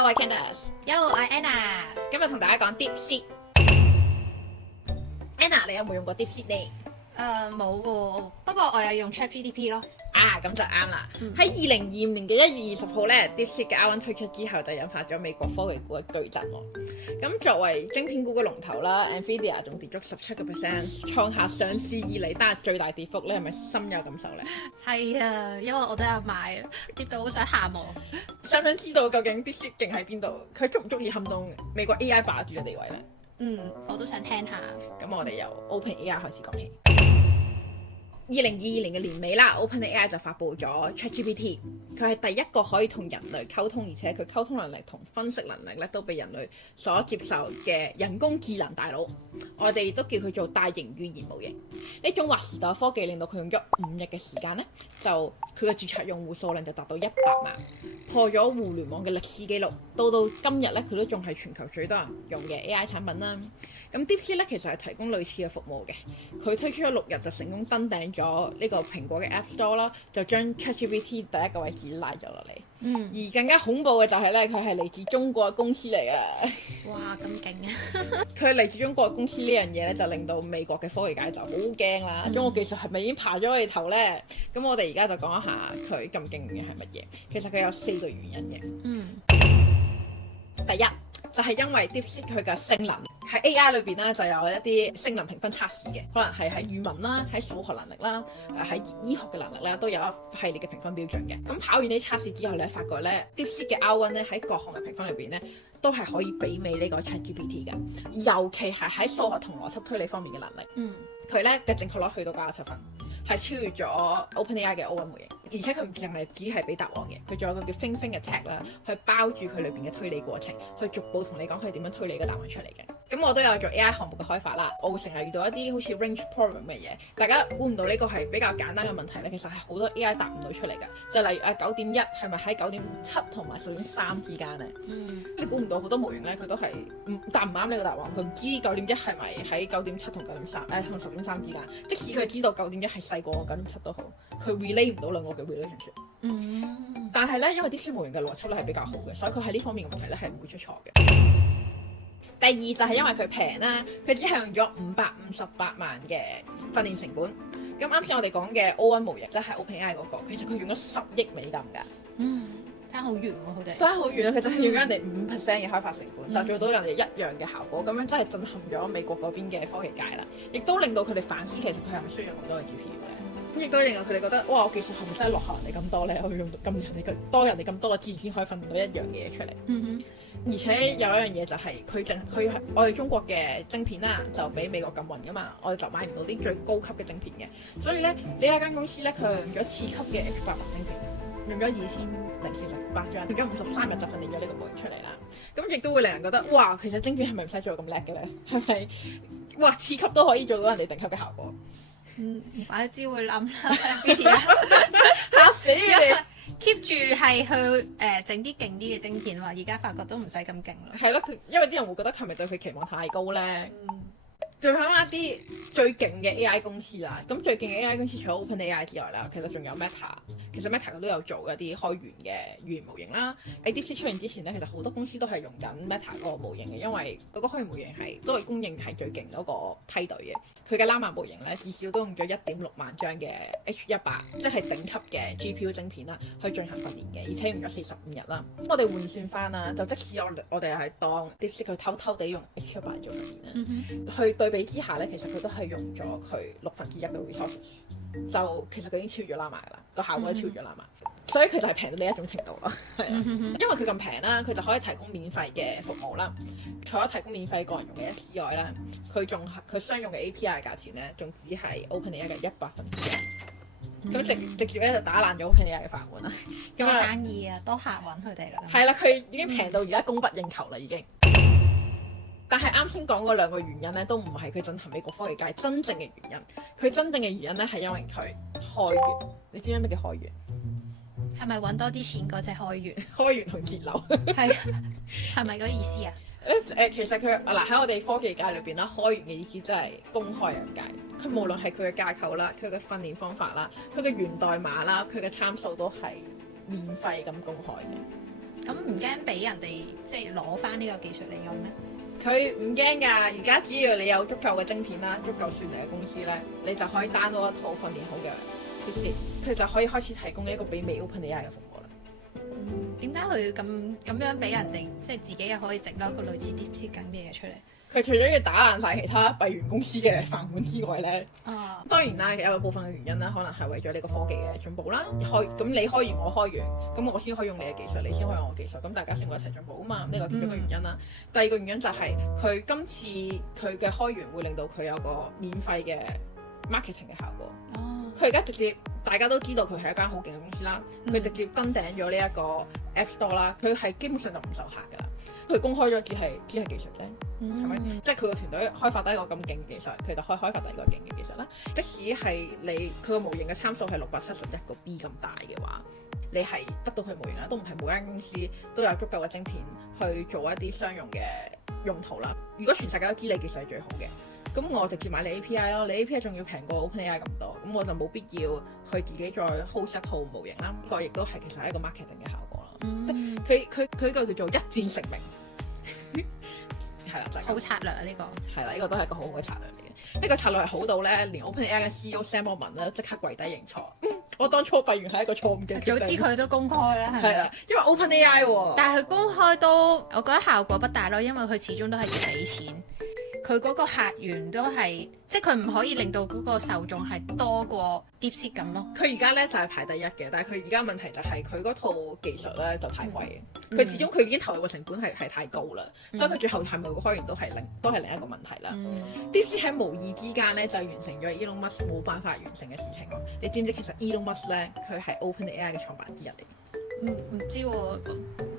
Hello，我係 Candice。我係 Anna。今日同大家講 DeepSeek。Anna，你有冇用過 DeepSeek 呢？冇喎，不過我有用 ChatGPT 咯。咁就啱啦。喺2025年嘅1月20號咧，DeepSeek 嘅 R1 推出之後，就引發咗美國科技股嘅巨震喎。咁作為晶片股嘅龍頭啦，Nvidia 仲跌咗17%，創下上市以嚟單日最大跌幅咧，係咪深有感受咧？係啊，因為我都有買啊，跌到好想喊喎。想唔想知道究竟 DeepSeek 勁喺邊度？佢足唔足以撼動美國 AI 霸主嘅地位咧？我都想聽下。咁我哋由 OpenAI 開始講起。2022年嘅年尾啦 ，OpenAI 就發布咗 ChatGPT， 佢係第一個可以同人類溝通，而且佢溝通能力同分析能力咧都被人類所接受嘅人工智能大佬。我哋都叫佢做大型語言模型。呢種劃時代科技令到佢用咗5日嘅時間咧，就佢嘅註冊用戶數量就達到100萬，破咗互聯網嘅歷史紀錄。到今日咧，佢都仲係全球最多人用嘅 AI 產品啦。咁 DeepSeek 咧其實係提供類似嘅服務嘅，佢推出咗6日就成功登頂咗呢個蘋果嘅 App Store 啦，就將 ChatGPT 第一個位置拉咗落嚟。而更加恐怖嘅就係咧，佢係嚟自中國嘅公司嚟嘅。哇，咁勁啊！佢嚟自中國嘅公司呢樣嘢咧，就令到美國嘅科技界就好驚啦。中國技術係咪已經爬咗我哋頭咧？咁我哋而家就講一下佢咁勁嘅係乜嘢。其實佢有4個原因嘅。第一就係因為 DeepSeek 佢嘅性能喺 AI 裏邊咧，就有一啲性能評分測試嘅，可能係喺語文啦、喺數學能力啦、喺醫學嘅能力啦，都有一系列嘅評分標準嘅。咁考完呢啲測試之後咧，發覺咧 DeepSeek 嘅 R1 咧喺各項嘅評分裏邊咧，都係可以媲美呢個 ChatGPT 嘅，尤其係喺數學同邏輯推理方面嘅能力。佢咧嘅正確率去到97分，係超越咗 OpenAI 嘅 O1 模型，而且佢唔淨係只係俾答案嘅，佢仲有個叫 Think 嘅 tag 啦，去包住佢裏邊嘅推理過程，去逐步同你講佢點樣推理個答案出嚟嘅。咁我都有做 AI 項目嘅開發啦，我會成日遇到一啲好似 range problem 嘅嘢，大家估唔到呢個係比較簡單嘅問題咧，其實係好多 AI 答唔到出嚟嘅。就例如9.1係咪喺9.7同埋10.3之間咧？你估唔到好多模型咧，佢都係答唔啱呢個答案，佢唔知9.1係咪喺9.7同9.3同10.3之間。即使佢知道9.1係細過9.7都好，佢 relate 唔到兩個嘅 relationship。但係咧，因為啲模型嘅邏輯咧係比較好嘅，所以佢喺呢方面嘅問題咧係唔會出錯嘅。第二就係因為佢平啦，佢只係用咗558萬嘅訓練成本。咁啱先我哋講嘅 O1 模型即係 OpenAI 嗰個，其實佢用咗10億美金㗎。爭好遠喎，佢哋爭好遠啊！佢就係用咗人哋5% 嘅開發成本，就做到人哋一樣嘅效果，咁樣真係震撼咗美國嗰邊嘅科技界啦，亦都令到佢哋反思其實佢係咪需要用咁多嘅 GPU 咧？咁亦都令到佢哋覺得哇，我技術係咪真係落後人哋咁多咧？我要用人哋咁多嘅資源先可以訓練到一樣嘅嘢出嚟。而且有一樣嘢就係佢我哋中國嘅晶片啦，就俾美國禁運噶嘛，我哋就買唔到啲最高級嘅晶片嘅，所以咧呢一間公司咧佢用咗次級嘅 H800 晶片。用咗2048張，用咗53日就訓練咗呢個模型出嚟啦。咁亦都會令人覺得，哇！其實晶片係咪唔使做咁叻嘅咧？係咪？哇！次級都可以做到人哋頂級嘅效果。唔怪得知會諗啦，BT 啊，嚇死你！keep 住係去整啲勁啲嘅晶片喎，而家發覺都唔使咁勁啦。係咯，因為啲人會覺得係咪對佢期望太高咧？再講一啲最勁嘅 AI 公司啦，咁最勁嘅 AI 公司除咗 OpenAI 之外啦，其實仲有 Meta， 其實 Meta 都有做一啲開源嘅語言模型啦。喺 DeepSeek 出現之前咧，其實好多公司都係用緊 Meta 嗰個模型嘅，因為嗰個開源模型都係公認係最勁嗰個梯隊嘅。佢嘅 Llama 模型咧，至少都用咗1.6萬張嘅 H100，即係頂級嘅 GPU 晶片啦，去進行訓練嘅，而且用咗45日啦。我哋換算翻啦，就即使我哋係當 DeepSeek 佢偷偷地用 H100 做訓練啦，去對比之下咧，其實佢都係用咗佢1/6嘅 resources， 就其實佢已經超越咗 Llama 噶啦，個效果都超越咗 Llama，所以佢就係平到呢一種程度咯。因為佢咁平啦，佢就可以提供免費嘅服務啦。除咗提供免費個人用嘅 App 之外咧，佢商用嘅 API 嘅價錢咧，仲只係 OpenAI 嘅100%。咁直接咧就打爛咗 OpenAI 嘅飯碗啦。多生意啊，多客揾佢哋啦。係啦，佢已經平到而家供不應求啦，已經。但係啱先講嗰2個原因咧，都唔係佢震撼美國科技界真正嘅原因。佢真正嘅原因咧，係因為佢開源。你知唔知咩叫開源？係咪揾多啲錢嗰隻開源？開源同節流係咪嗰意思啊？其實佢喺我哋科技界裏邊啦，開源嘅意思真係公開人界。佢無論係佢嘅架構啦、佢嘅訓練方法啦、佢嘅源代碼啦、佢嘅參數都係免費咁公開嘅。咁唔驚俾人哋即係攞翻呢個技術嚟用咩？佢唔驚㗎，而家只要你有足夠嘅晶片啦，足夠算力嘅公司咧，你就可以 download 一套訓練好嘅 DeepSeek，佢就可以開始提供一個媲美 OpenAI 嘅服務啦。點解佢咁樣俾人哋即係自己又可以整到一個類似 DeepSeek 咁嘅嘢出嚟？佢除咗要打爛晒其他閉源公司嘅飯碗之外咧，當然啦，有部分嘅原因啦，可能係為咗呢個科技嘅進步啦。咁你開完我開完，咁我先可以用你嘅技術，你先可以用我嘅技術，咁大家先會一齊進步啊嘛。呢個其中一個原因啦。第二個原因就係佢今次佢嘅開源會令到佢有個免費嘅 marketing 嘅效果。佢而家直接大家都知道佢係一間好勁嘅公司啦，佢直接登頂咗呢一個 App Store 啦，佢係基本上就唔受客㗎啦。佢公開咗只係技術啫，係咪？即係佢個團隊開發得一個咁勁嘅技術，佢就開發第二個勁嘅技術啦。即使係佢個模型嘅參數係671個 B 咁大嘅話，你係得到佢模型啦，都唔係每間公司都有足夠嘅晶片去做一啲商用嘅用途啦。如果全世界都知你技術係最好嘅，咁我直接買你 API 咯，你 API 仲要平過 OpenAI 咁多，咁我就冇必要去自己再 host 一套模型啦。呢個亦都係其實係一個 marketing 嘅效果啦。佢個叫做一戰成名，係啦，就係好策略啊！呢個係啦，呢個都係一個好好嘅策略嚟嘅。呢個策略係好到咧，連 OpenAI 嘅 CEO Sam Altman 咧即刻跪低認錯。我當初閉源係一個錯誤嘅決定。早知佢都公開啦，係咪？係啊，因為 OpenAI 喎。但係佢公開都，我覺得效果不大咯，因為佢始終都係要俾錢。佢嗰個客源都係，即係佢唔可以令到嗰個受眾係多過 DeepSeek 咁咯。佢而家咧就係排第一嘅，但係佢而家問題就係佢嗰套技術咧就太貴。佢始終佢已經投入嘅成本係太高啦，所以佢最後係咪會開源都係另一個問題啦。DeepSeek 喺無意之間咧就完成咗 Elon Musk 冇辦法完成嘅事情咯。你知唔知其實 Elon Musk 咧佢係 OpenAI 嘅創辦之一嚟？唔知喎，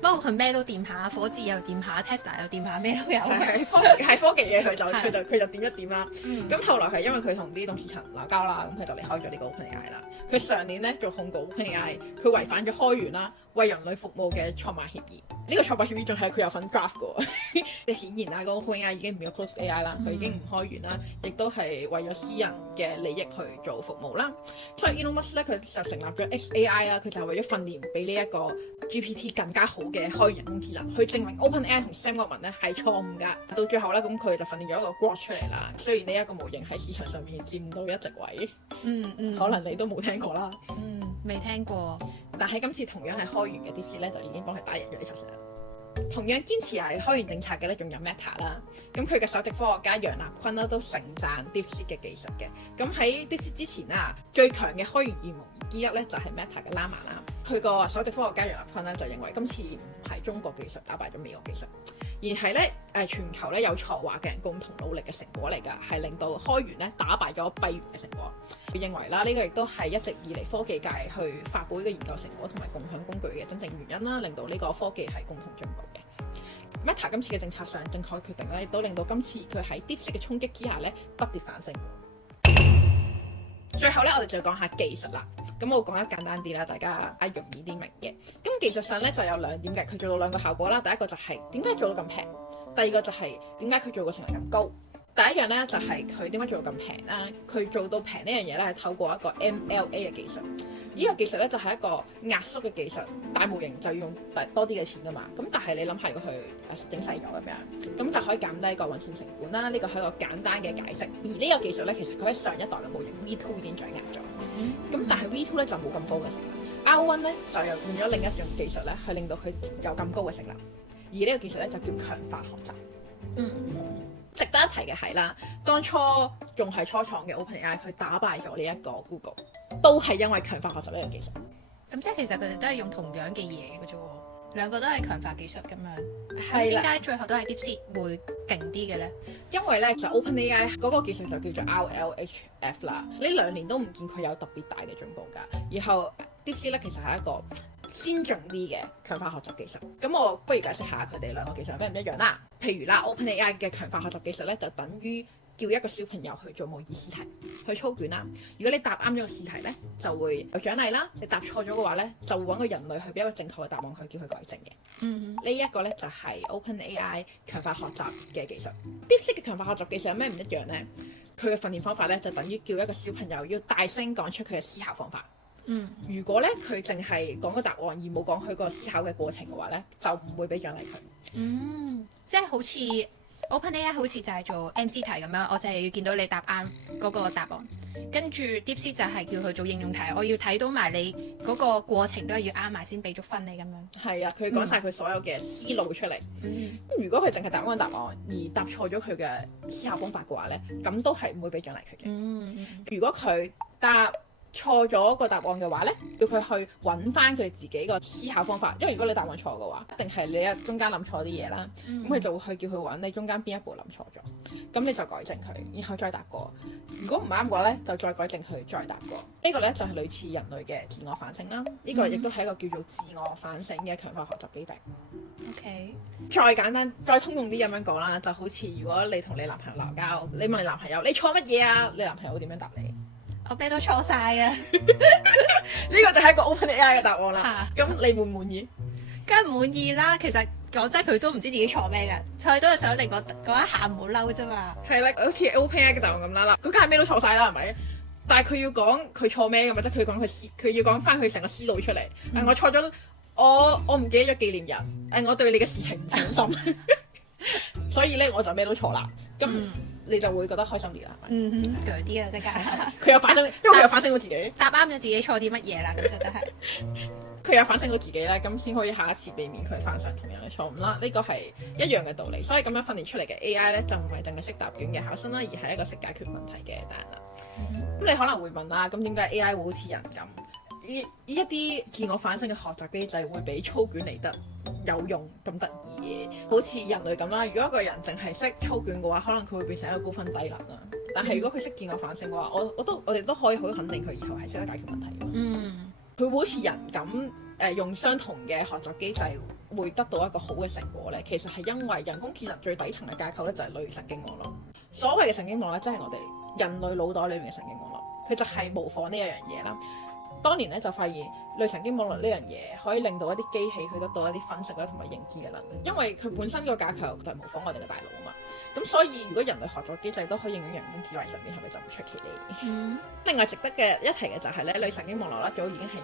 不過佢咩都掂下，火箭又掂下 ，Tesla 又掂下，咩都有。係科技嘅佢就點一點啦。咁後來係因為佢同啲董事層鬧交啦，咁佢就離開咗呢個 OpenAI 啦。佢上年咧做控告 OpenAI，佢違反咗開源啦，為人類服務嘅創辦協議。呢個創辦協議仲係佢有份 draft 嘅。即係顯然啦，個 OpenAI 已經唔係 closed AI 啦，佢已經唔開源啦，亦都係為咗私人嘅利益去做服務啦。所以 Elon Musk 咧佢就成立咗 XAI 啦，佢就係為咗訓練比呢一個 GPT 更加好嘅開源人工智能，去證明 OpenAI 同 Sam Altman 咧係錯誤㗎。到最後咧，咁佢就訓練咗一個 Grok 出嚟啦。雖然呢一個模型喺市場上面佔唔到一席位，可能你都冇聽過啦。未聽過。但係今次同樣係開源嘅 DeepSeek 咧，就已經幫佢打贏咗呢場仗。同樣堅持係開源政策嘅咧，仲有 Meta 啦。咁佢嘅首席科學家楊立坤啦，都盛讚 DeepSeek 嘅技術嘅。咁喺 DeepSeek 之前啊，最強嘅開源聯盟之一咧就係 Meta 嘅 Llama 啦。佢個首席科學家楊立坤咧就認為今次唔係中國技術打敗咗美國技術，而係咧全球咧有才華嘅人共同努力嘅成果嚟㗎，係令到開源咧打敗咗閉源嘅成果。佢認為啦，呢個亦都係一直以嚟科技界去發布呢個研究成果同埋共享工具嘅真正原因啦，令到呢個科技係共同進步嘅。Meta 今次嘅政策上正確嘅決定咧，亦都令到今次佢喺 DeepSeek 嘅衝擊之下咧不跌反升。最後咧，我哋就講下技術啦。咁我講得簡單啲啦，大家容易啲明嘅。咁技術上咧就有兩點嘅，佢做到兩個效果啦。第一個就係點解做到咁平，第二個就係點解佢做個成本咁高。第一樣咧就係佢點解做到咁平啦？佢做到平呢樣嘢咧係透過一個 MLA 嘅技術。呢個技術咧就係一個壓縮嘅技術，大模型就要用多啲嘅錢噶嘛。咁但係你諗下，如果佢整細咗咁樣，咁就可以減低個運算成本啦。呢個係一個簡單嘅解釋。而呢個技術咧，其實佢喺上一代嘅模型 V2 已經掌握咗。咁但係 V2 咧就冇咁高嘅成能。R1 咧就又換咗另一樣技術咧，去令到佢有咁高嘅成能。而呢個技術咧就叫強化學習。值得一提嘅係啦，當初仲係初創嘅 OpenAI，佢打敗咗呢一個 Google，都係因為強化學習呢個技術。咁即係其實佢哋都係用同樣嘅嘢嘅啫喎，兩個都係強化技術咁樣。係啦。點解最後都係 DeepSeek 會勁啲嘅咧？因為咧就 OpenAI 嗰個技術就叫做 RLHF 啦，呢2年都唔見佢有特別大嘅進步㗎。然後 DeepSeek 咧其實係一個先進啲嘅強化學習技術。咁我不如解釋下佢哋兩個技術有咩唔一樣啦。譬如啦 ，OpenAI 嘅強化學習技術咧就等於叫一個小朋友去做模擬試題，去操卷啦。如果你答啱咗個試題咧，就會有獎勵啦；你答錯咗嘅話咧，就會揾個人類去俾一個正確嘅答案佢，叫佢改正嘅。呢一個咧就係 OpenAI 強化學習嘅技術。DeepSeek 嘅強化學習技術有咩唔一樣咧？佢嘅訓練方法咧就等於叫一個小朋友要大聲講出佢嘅思考方法。如果咧佢淨係講個答案而冇講佢個思考嘅過程嘅話咧，就唔會俾獎勵佢。即係好似 OpenAI 好似就係做 MC 題咁樣，我就係要見到你答啱嗰個答案，跟住 DeepSeek 就係叫佢做應用題，我要睇到埋你嗰個過程都係要啱埋先俾足分你咁樣。係啊，佢講晒佢所有嘅思路出嚟。如果佢淨係答啱答案而答錯咗佢嘅思考方法嘅話咧，咁都係唔會俾獎勵佢嘅。如果佢答錯咗個答案嘅話咧，要佢去揾翻佢自己個思考方法，因為如果你答案錯嘅話，一定係你中間諗錯啲嘢啦。咁佢就會去叫佢揾你中間邊一步諗錯咗，咁你就改正佢，然後再答過。如果唔啱嘅話咧，就再改正佢，再答過。呢個咧就係類似人類嘅自我反省啦。呢個亦都係一個叫做自我反省嘅強化學習機制。OK，再簡單、再通用啲咁樣講啦，就好似如果你同你男朋友鬧交，你問你男朋友你錯乜嘢啊？你男朋友會點樣答你？我咩都錯晒啊！呢個就係一個 OpenAI 嘅答案啦。咁你滿唔滿意？梗係滿意啦。其實講真，佢都唔知自己錯咩嘅，佢都係想令嗰一下唔好嬲啫嘛。係啦，好似 OpenAI 嘅答案咁啦，咁梗係咩都錯晒啦，係咪？但係佢要講佢錯咩嘅，或者佢講佢要講翻佢成個思路出嚟。我錯咗，我唔記得咗紀念人。我對你嘅事情唔上心，所以咧我就咩都錯啦。咁你就會覺得開心啲啦，係咪？鋸啲啦，即刻。佢有反省，因為佢有反省到自己，答啱咗自己錯啲乜嘢啦，咁就真係。佢有反省到自己咧，咁先可以下一次避免佢犯上同樣嘅錯誤啦。呢個係一樣嘅道理，所以咁樣訓練出嚟嘅 AI 咧，就唔係淨係識答卷嘅考生啦，而係一個識解決問題嘅大人啦。咁你可能會問啦，咁點解 AI 會好似人咁？呢一啲自我反省嘅學習機制會比操卷嚟得有用咁得意嘅，好似人類咁啦。如果一個人淨係識操卷嘅話，可能佢會變成一個高分低能啦。但係如果佢識自我反省嘅話，我哋都可以好肯定佢以後係識得解決問題嘅。佢會好似人咁用相同嘅學習機制會得到一個好嘅成果咧。其實係因為人工智能最底層嘅架構咧就係類神經網絡。所謂嘅神經網絡，即係我哋人類腦袋裏面嘅神經網絡，佢就係模仿呢一樣嘢啦。當年咧就發現類神經網絡呢樣嘢可以令到一啲機器佢得到一啲分析啦同埋認知嘅能力，因為佢本身個架構就係模仿我哋嘅大腦啊嘛。咁所以如果人類學習機制都可以應用人工智慧上面，係咪就唔出奇咧？另外值得嘅一提嘅就係咧，類神經網絡啦，早已經係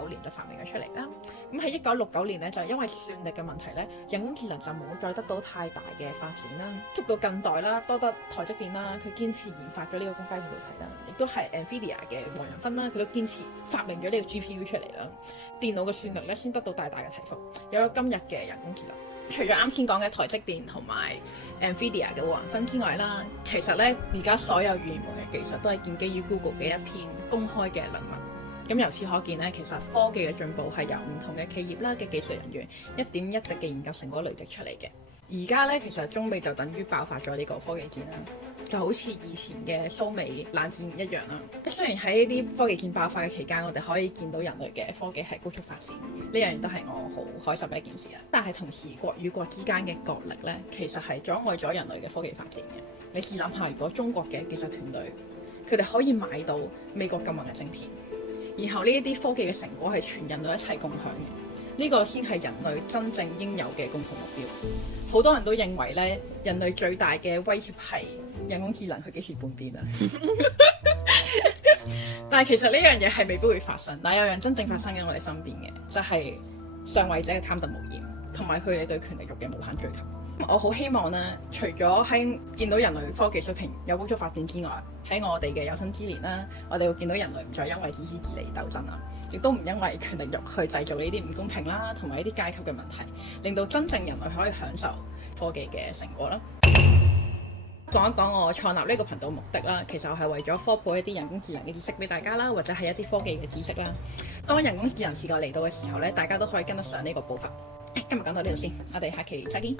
1949年就發明咗出嚟啦。咁喺1969年咧，就因為算力嘅問題咧，人工智能就冇再得到太大嘅發展啦。直到近代啦，多得台積電啦，佢堅持研發咗呢個公開半導體啦，亦都係 NVIDIA 嘅黃仁勳啦，佢都堅持發明咗呢個 GPU 出嚟啦。電腦嘅算力咧，先得到大大嘅提升，有咗今日嘅人工智能。除咗啱先講嘅台積電同埋 NVIDIA 嘅黃仁勳之外啦，其實咧而家所有語言模型技術都係建基於 Google 嘅一篇公開嘅論文。咁由此可見咧，其實科技嘅進步係由唔同嘅企業啦嘅技術人員一點一滴嘅研究成果累積出嚟嘅。而家咧其實中美就等於爆發咗呢個科技戰啦，就好似以前嘅蘇美冷戰一樣啦。雖然喺呢啲科技戰爆發嘅期間，我哋可以見到人類嘅科技係高速發展，呢樣都係我好開心嘅一件事啦。但係同時國與國之間嘅角力咧，其實係阻礙咗人類嘅科技發展嘅。你試諗下，如果中國嘅技術團隊佢哋可以買到美國咁猛嘅晶片，然後呢一啲科技嘅成果係全人類一齊共享嘅，呢個先係人類真正應有嘅共同目標。好多人都認為咧，人類最大嘅威脅係人工智能，佢幾時叛變啊？但係其實呢樣嘢係未必會發生，但有樣真正發生喺我哋身邊嘅，就係上位者嘅貪得無厭，同埋佢哋對權力欲嘅無限追求。我好希望咧，除咗喺見到人類科技水平有高速發展之外，喺我哋嘅有生之年啦，我哋會見到人類唔再因為自私自利鬥爭啦，亦都唔因為權力欲去製造呢啲唔公平啦，同埋呢啲階級嘅問題，令到真正人類可以享受科技嘅成果啦。講一講我創立呢個頻道目的啦，其實我係為咗科普一啲人工智能嘅知識俾大家啦，或者係一啲科技嘅知識啦。當人工智能時代嚟到嘅時候咧，大家都可以跟得上呢個步伐。今日講到呢度先，我哋下期再見。